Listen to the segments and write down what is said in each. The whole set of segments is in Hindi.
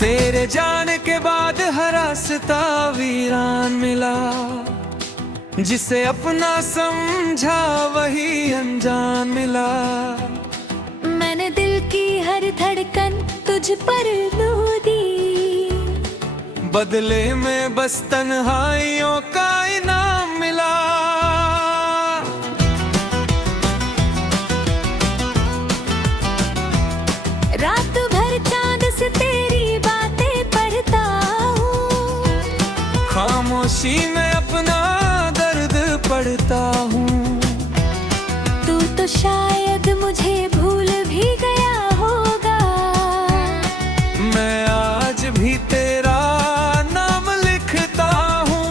तेरे जाने के बाद हर रास्ता वीरान मिला, जिसे अपना समझा वही अनजान मिला। मैंने दिल की हर धड़कन तुझ पर दो दी, बदले में बस तन्हाइयों का इनाम मिला। रात भर चांद से तेरी बातें पढ़ता हूँ, खामोशी में अपना दर्द पढ़ता हूँ। तू तो शायद मुझे भूल भी गया होगा, मैं आज भी तेरा नाम लिखता हूँ।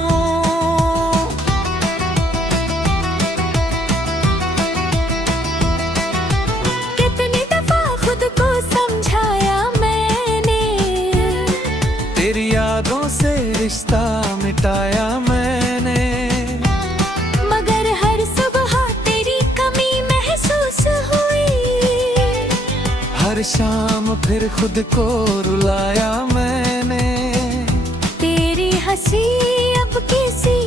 कितनी दफा खुद को समझाया मैंने, तेरी यादों से रिश्ता मिटाया मैंने, मगर हर सुबह तेरी कमी महसूस हुई। हर शाम फिर खुद को रुलाया मैंने। तेरी हंसी अब किसी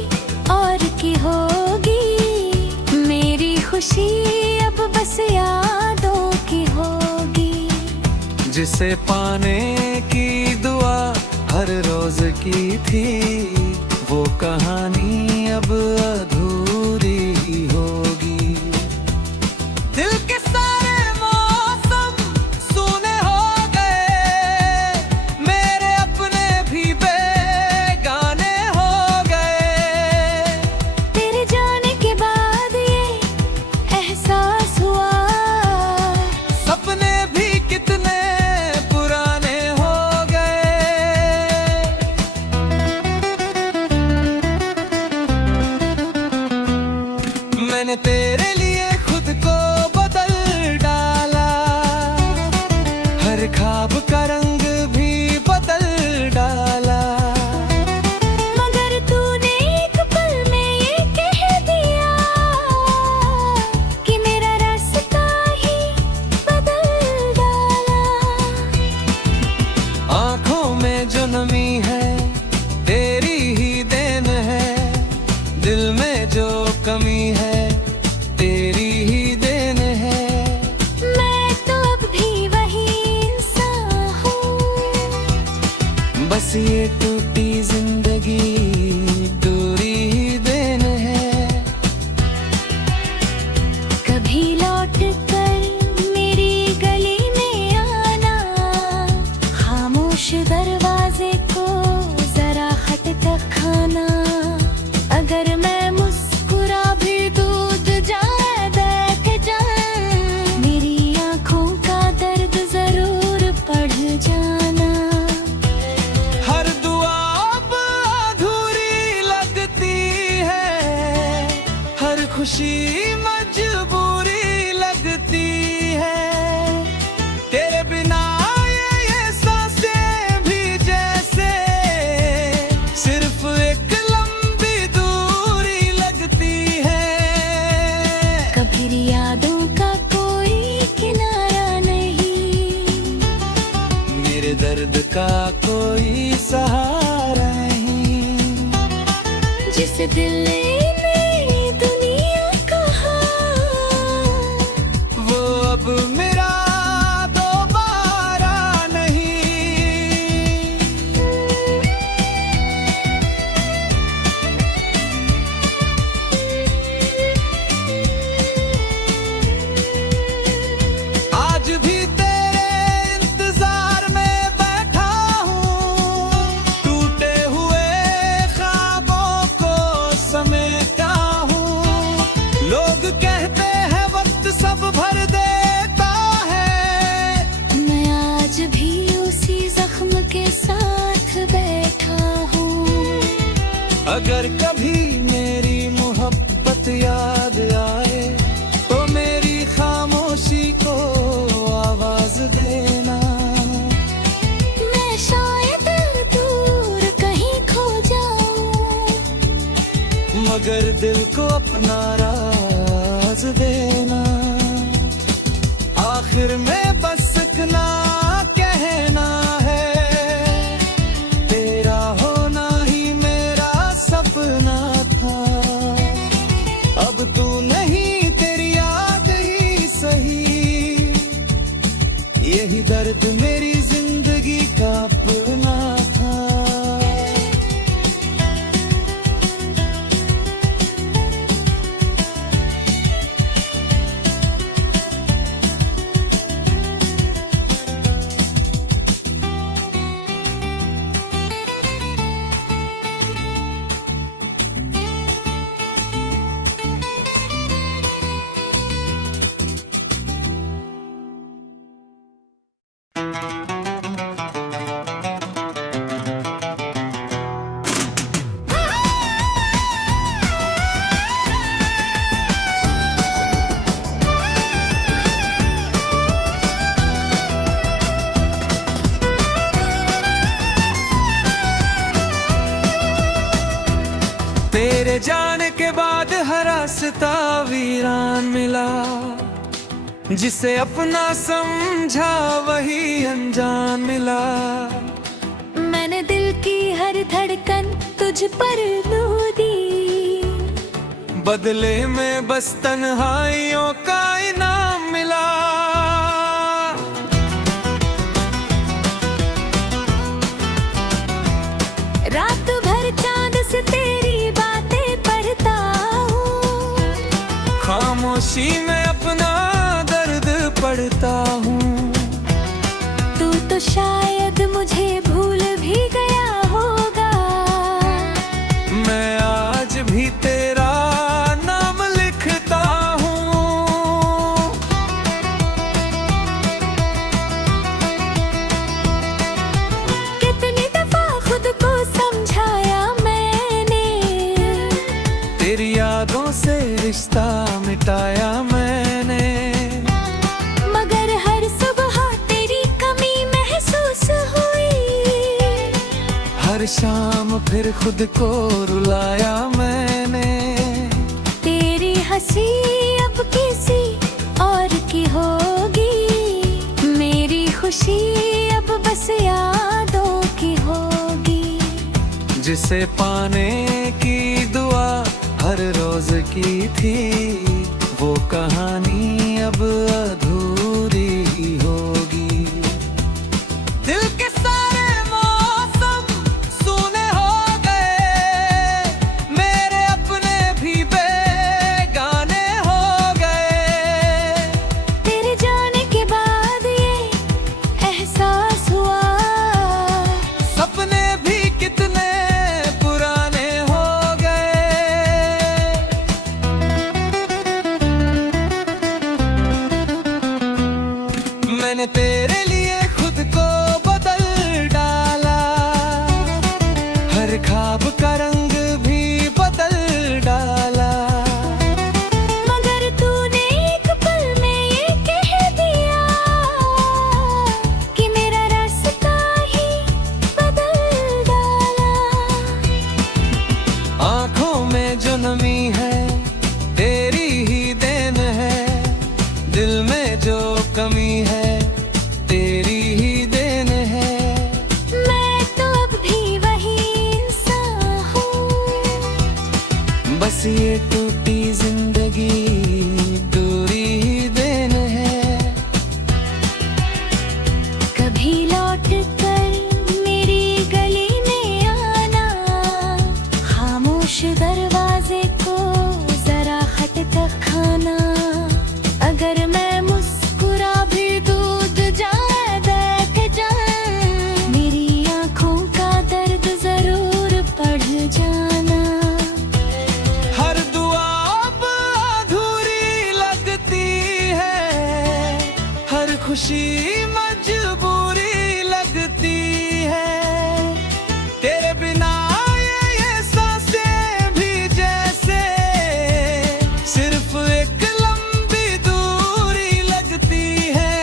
और की होगी, मेरी खुशी अब बस यादों की होगी। जिसे पाने की दुआ हर रोज की थी, वो कहानी अब अधूरी ही होगी। दिल के सारे मौसम सूने हो गए, मेरे अपने भी बेगाने हो गए। तेरे जाने के बाद ये एहसास हुआ, सपने भी कितने पुराने हो गए। मैंने तेरे लिए खुद को बदल डाला, हर ख्वाब का रंग भी बदल डाला। मगर तूने एक पल में ये कह दिया कि मेरा रास्ता ही बदल डाला। आँखों में जो नमी है तेरी ही देन है, दिल में जो कमी है तेरी ही देन है। मैं तो अब भी वही इंसान हूँ, बस ये टूटी जिंदगी दूरी ही देन है। कभी लौट कर मेरी गली में आना, खामोश दरवाजे को जरा खटखट खाना। अगर मैं मुस्कुरा भी दूध जाए बैठ जाए, मेरी आंखों का दर्द जरूर पढ़ जाना। हर दुआ अब अधूरी लगती है, हर खुशी मजबूरी लगती है। तेरे बिना ये सांसें भी जैसे सिर्फ एक लंबी दूरी लगती है। कभी यादों का कोई किनारा नहीं, मेरे दर्द का कोई सहारा नहीं। जिस दिल ने दुनिया कहा, वो अब मेरा दोबारा नहीं। आज भी तेरे इंतजार में बैठा हूँ, टूटे हुए ख्वाबों को समेट दिल को अपना राज देना। आखिर में बस इतना कहना है, तेरा होना ही मेरा सपना था। अब तू नहीं, तेरी याद ही सही, यही दर्द मेरी जिंदगी का अपना था। तेरे जाने के बाद हर रास्ता वीरान मिला, जिसे अपना समझा वही अनजान मिला। मैंने दिल की हर धड़कन तुझ पर दो दी, बदले में बस तन्हाइयों का इनाम मिला। रात भर चांद से तेरी बातें पढ़ता हूँ, खामोशी में अपना दर्द पढ़ता हूँ। तू तो शायद मुझे भूल भी गया होगा, मैं आज भी तेरा नाम लिखता हूँ। कितनी दफा खुद को समझाया मैंने, तेरी यादों से रिश्ता मिटाया मैंने। मगर हर सुबह तेरी कमी महसूस हुई, हर शाम फिर खुद को रुलाया मैंने। तेरी हंसी अब किसी और की होगी, मेरी खुशी अब बस यादों की होगी। जिसे पाने की दुआ हर रोज की थी, वो कहानी अब अधूरी होगी। दिल के सारे मौसम सूने हो गए, मेरे अपने भी बेगाने हो गए। तेरे जाने के बाद ये एहसास हुआ, सपने भी कितने पुराने हो गए। मैंने तेरे लिए खुद को बदल डाला, हर ख्वाब का रंग भी बदल डाला। मगर तूने एक पल में ये कह दिया कि मेरा रास्ता ही बदल डाला। आंखों में जो नमी है तेरी ही देन है, दिल में जो कमी है तेरी ही देन है। मैं तो अब भी वही इंसान हूँ, बस ये टूटी जिंदगी दूरी ही देन है। कभी लौट कर मेरी गली में आना, खामोश दरवाजे को जरा खटखट खाना। अगर मैं मुस्कुरा भी दूध जाए देख जाए, मेरी आंखों का दर्द जरूर पढ़ जाना। हर दुआ अब अधूरी लगती है, हर खुशी मजबूरी लगती है। तेरे बिना ये सांसें भी जैसे सिर्फ एक लंबी दूरी लगती है।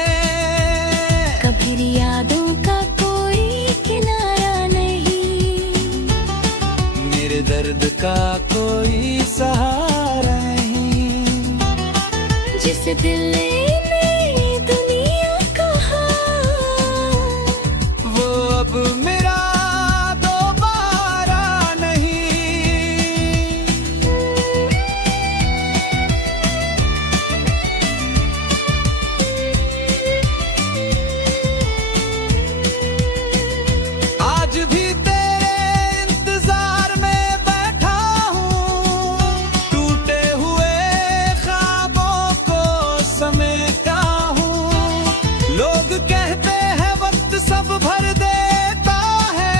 कभी यादों का कोई किनारा नहीं, मेरे दर्द का कोई सहारा जिसे दिल ने दुनिया कहा, वो अब मेरा दोबारा नहीं। आज भी तेरे इंतजार में बैठा हूँ, टूटे हुए ख्वाबों को समेटा हूँ। लोग कहते हैं वक्त सब भर देता है,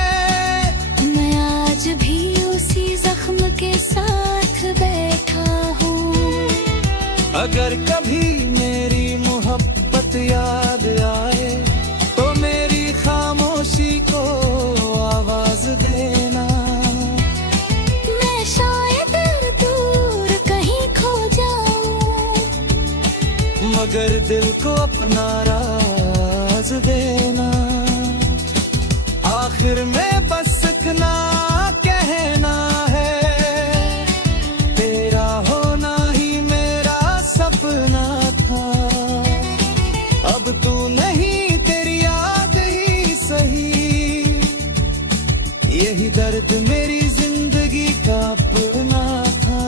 मैं आज भी उसी जख्म के साथ बैठा हूँ। अगर कभी मेरी मोहब्बत याद आए तो मेरी खामोशी को आवाज देना। मैं शायद दूर कहीं खो जाऊं, मगर दिल को अपना राज देना। आखिर में बस इतना कहना है, तेरा होना ही मेरा सपना था। अब तू नहीं, तेरी याद ही सही, यही दर्द मेरी जिंदगी का अपना था।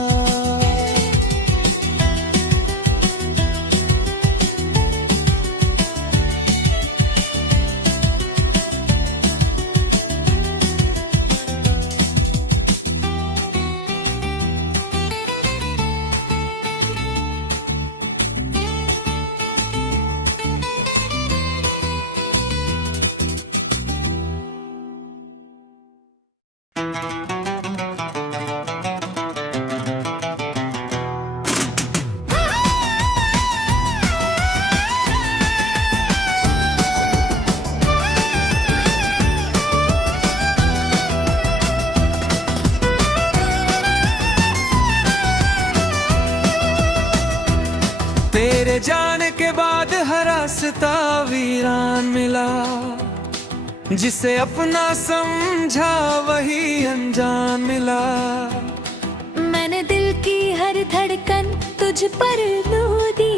तेरे जाने के बाद हर रास्ता वीरान मिला, जिसे अपना समझा वही अनजान मिला। मैंने दिल की हर धड़कन तुझ पर लो दी,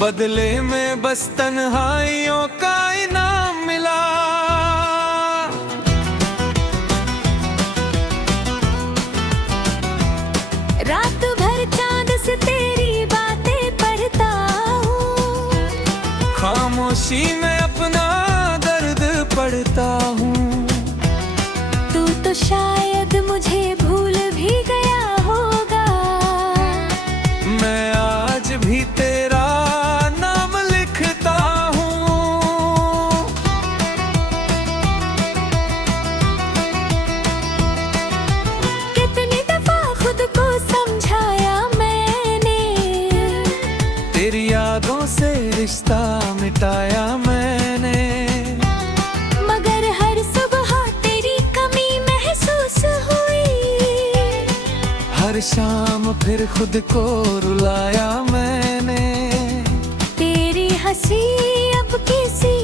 बदले में बस तन्हाइयों का इनाम मिला। रात भर चांद से तेरी बातें पढ़ता हूँ, खामोशी में अपना दर्द पढ़ता हूँ। तू तो शायद मुझे भूल भी गया होगा, मैं आज भी तेरा नाम लिखता हूँ। कितनी दफा खुद को समझाया मैंने, तेरी यादों से रिश्ता मिटाया मैंने। मगर हर सुबह तेरी कमी महसूस हुई, हर शाम फिर खुद को रुलाया मैंने। तेरी हंसी अब किसी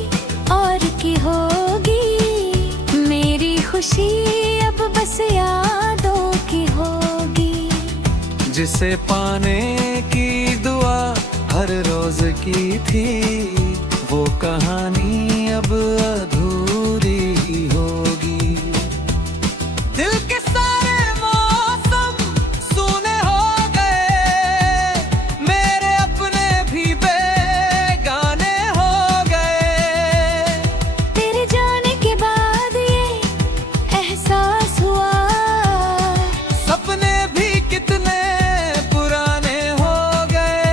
और की होगी, मेरी खुशी अब बस यादों की होगी। जिसे पाने की दुआ हर रोज की थी, वो कहानी अब अधूरी होगी। दिल के सारे मौसम सूने हो गए, मेरे अपने भी बेगाने हो गए। तेरे जाने के बाद ये एहसास हुआ, सपने भी कितने पुराने हो गए।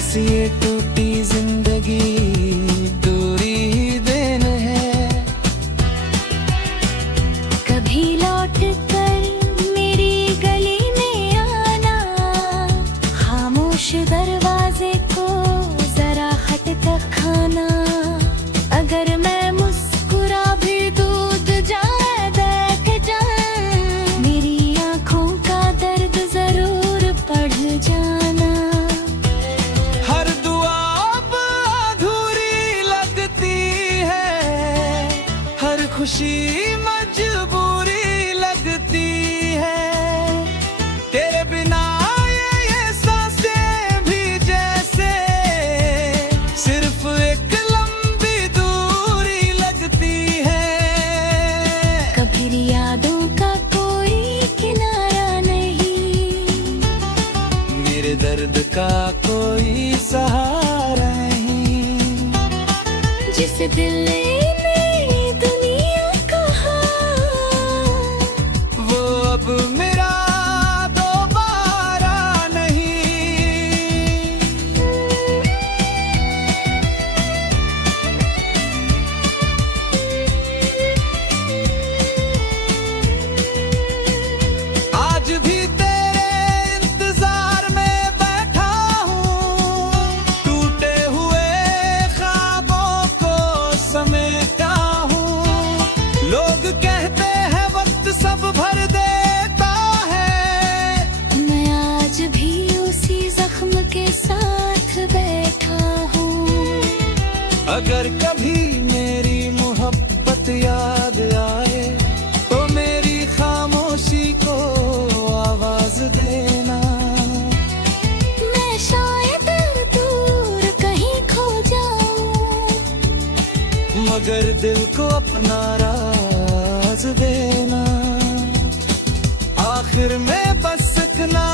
बस ये टूटी जिंदगी दूरी ही देन है। कभी लौट कर मेरी गली में आना, खामोश दरवाजे को जरा खटखट खाना। अगर मैं मुस्कुरा भी दूध जाए बैठ जाए, मेरी आंखों का दर्द जरूर पढ़ जाना। हर दुआ अब अधूरी लगती है, हर खुशी मजबूरी लगती है। तेरे बिना ये सांसें भी जैसे सिर्फ एक लंबी दूरी लगती है। कभी यादों का कोई किनारा नहीं, मेरे दर्द का कोई सहारा नहीं। जिस दिल ने दुनिया कहा, वो अब मेरा दोबारा नहीं। आज भी तेरे इंतजार में बैठा हूँ, टूटे हुए ख्वाबों को समेटा हूँ। लोग कहते हैं वक्त सब भर देता है, मैं आज भी उसी जख्म के साथ बैठा हूँ। अगर कभी मेरी मोहब्बत याद आए तो मेरी खामोशी को आवाज देना। मैं शायद दूर कहीं खो जाऊं, मगर दिल को अपना राज देना। आखिर में बस इतना